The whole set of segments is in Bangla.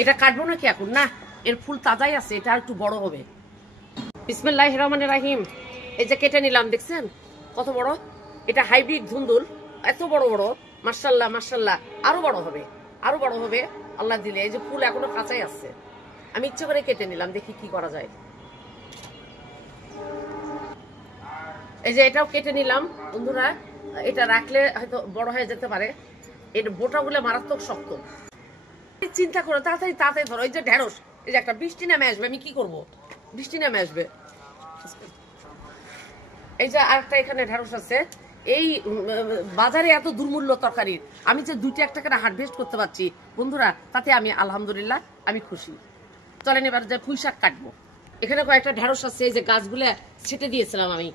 এটা কাটবো নাকি এখন? না, এর ফুল তাজাই আছে, এটা একটু বড় হবে। বিসমিল্লাহির রহমানির রহিম। এই যে কেটে নিলাম, দেখছেন কত বড়? এটা হাইব্রিড ধুন্দুল, এত বড় বড়, মাশাআল্লাহ মাশাআল্লাহ। আরো বড় হবে, আরো বড় হবে আল্লাহ দিলে। এই যে ফুল এখনো কাঁচাই আছে, আমি ইচ্ছে করে কেটে নিলাম, দেখি কি করা যায়। এই যে এটাও কেটে নিলাম বন্ধুরা। এটা রাখলে হয়তো বড় হয়ে যেতে পারে। এর বোটাগুলো মারাত্মক শক্ত। চিন্তা করো, তাড়াতাড়ি তাড়াতাড়ি ধরো। এই যে ঢেঁড়স, এই যে একটা বৃষ্টি নামে আসবে, আমি কি করব? বৃষ্টি নামে আসবে। এই যে আরেকটা এখানে ঢেঁড়স আছে। এই বাজারে এত দুর্মূল্য তরকারির, আমি যে 2-1 টাকা হারভেস্ট করতে পারছি বন্ধুরা, তাতে আমি আলহামদুলিল্লাহ আমি খুশি। চলেন এবার যে পুঁই শাক কাটবো। এখানে কয়েকটা ঢেঁড়স আছে, এই যে গাছগুলো ছেটে দিয়েছিলাম আমি,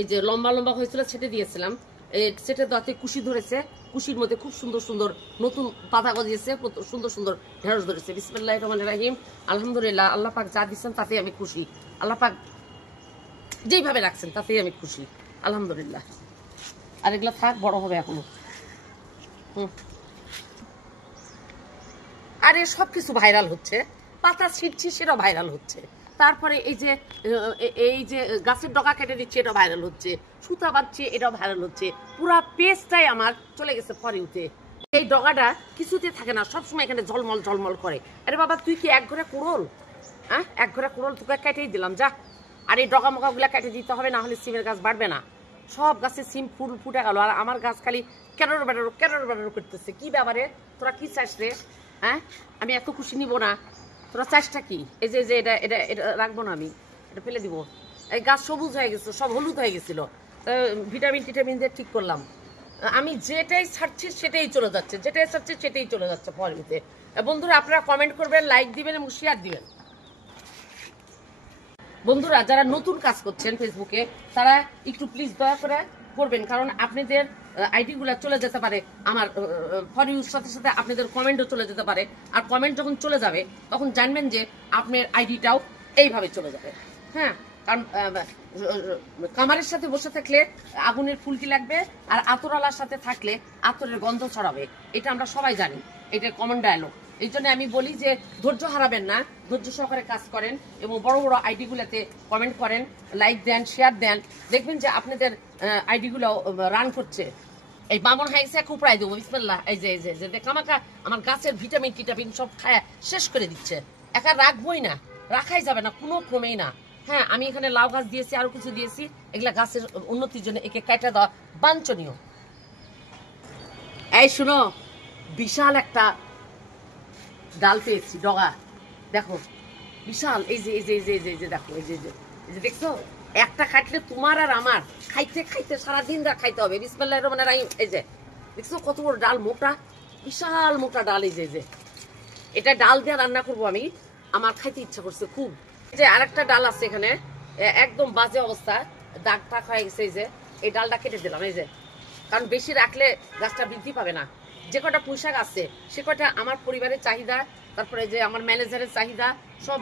এই যে লম্বা লম্বা হয়েছিল ছেটে দিয়েছিলাম। ছেটে দেওয়াতে কুশি ধরেছে, কুশির মধ্যে খুব সুন্দর সুন্দর নতুন পাতা গজিয়েছে, সুন্দর সুন্দর ঢেঁড়স ধরেছে। বিসমিল্লাহির রহমানির রহিম। আলহামদুলিল্লাহ, আল্লাহ পাক যা দিচ্ছেন তাতে আমি খুশি। আল্লাহ পাক যেইভাবে রাখছেন তাতেই আমি খুশি আলহামদুলিল্লাহ। আর এগুলো থাক, বড় হবে এখনো। আরে সবকিছু ভাইরাল হচ্ছে, পাতা ছিটছি সেটাও ভাইরাল হচ্ছে। তারপরে এই যে গাছের ডগা কেটে দিচ্ছে, এটা ভাইরাল হচ্ছে। সুতা বাঁধছে, এটাও ভাইরাল হচ্ছে। পুরা পেজটাই আমার চলে গেছে ফর ইউতে। এই ডগাটা কিছুতে থাকে না, সবসময় এখানে ঝলমল ঝলমল করে। আরে বাবা, তুই কি এক ঘরে কুড়োল? হ্যাঁ, এক ঘরে কুড়োল, তোকে কেটেই দিলাম, যা। আর এই ডগা মগা গুলা কেটে দিতে হবে, না হলে সিমের গাছ বাড়বে না। সব গাছে সিম ফুল ফুটে গেল, আর আমার গাছ খালি কেরোর বেরোর করতেছে। কি ব্যাপারে, তোরা কি চাস রে? হ্যাঁ, আমি এত খুশি নিব না, তোরা চাষটা কি? এই যে এটা এটা এটা রাখবো না, আমি এটা ফেলে দিব। এই গাছ সবুজ হয়ে গেছে, সব হলুদ হয়ে গেছিল, ভিটামিন টিটামিন দিয়ে ঠিক করলাম। আমি যেটাই ছাড়ছি সেটাই চলে যাচ্ছে, যেটাই ছাড়ছি সেটাই চলে যাচ্ছে ফলতে। বন্ধুরা, আপনারা কমেন্ট করবেন, লাইক দিবেন এবং শেয়ার দিবেন। বন্ধুরা, যারা নতুন কাজ করছেন ফেসবুকে, তারা একটু প্লিজ দয়া করে করবেন, কারণ আপনাদের আইডি গুলা চলে যেতে পারে আমার ফর ইউর সাথে সাথে আপনাদের কমেন্টও চলে যেতে পারে। আর কমেন্ট যখন চলে যাবে তখন জানবেন যে আপনার আইডিটাও এইভাবে চলে যাবে। হ্যাঁ, কারণ কামারের সাথে বসে থাকলে আগুনের ফুলকি লাগবে, আর আতরওয়ালার সাথে থাকলে আতরের গন্ধ ছড়াবে। এটা আমরা সবাই জানি, এটা কমন ডায়ালগ। এই জন্য আমি বলি যে ধৈর্য হারাবেন না, ধৈর্য সহকারে কাজ করেন এবং বড় বড় আইডি গুলাতে কমেন্ট করেন, লাইক দেন, শেয়ার দেন। দেখবেন যে আপনাদের আইডি গুলো রান করছে। এই বামন হাইসে খুব প্রায় দেবো। বিসমিল্লাহ। এই যে কামাকা আমার গাছের ভিটামিন টিটামিন সব খায় শেষ করে দিচ্ছে। একা রাখবোই না, রাখাই যাবে না কোনো ক্রমেই না। হ্যাঁ, আমি এখানে লাউ গাছ দিয়েছি, আরো কিছু দিয়েছি, এগুলা গাছের উন্নতির জন্য। একে কেটে দেওয়া বাঞ্ছনীয়। এই শুনো, বিশাল একটা ডাল পেয়েছি, ডগা দেখো, বিশাল। এই যে দেখো, এই যে দেখছো, একটা খাইলে তোমার আর আমার খাইতে খাইতে সারাদিন খাইতে হবে। বিসমিল্লাহির রহমানির রহিম। এই যে দেখছো কত বড় ডাল, মোটা, বিশাল মোটা ডাল। এই যে এটা ডাল দিয়ে রান্না করবো আমি, আমার খাইতে ইচ্ছা করছে খুব। যে আরেকটা ডাল আছে এখানে, একদম বাজে অবস্থা, দাগ টাক হয়ে গেছে। এই ডালটা কেটে দিলাম, এই যে, কারণ বেশি রাখলে গাছটা বৃদ্ধি পাবে না। যে কটা পুঁইশাক আছে সে কটা আমার পরিবারের চাহিদা, তারপরে যে আমার ম্যানেজারের চাহিদা, সব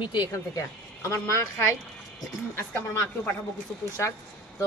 মিটে এখান থেকে। আমার মা খায়, আজকে আমার মাকেও পাঠাবো কিছু পুঁইশাক। তো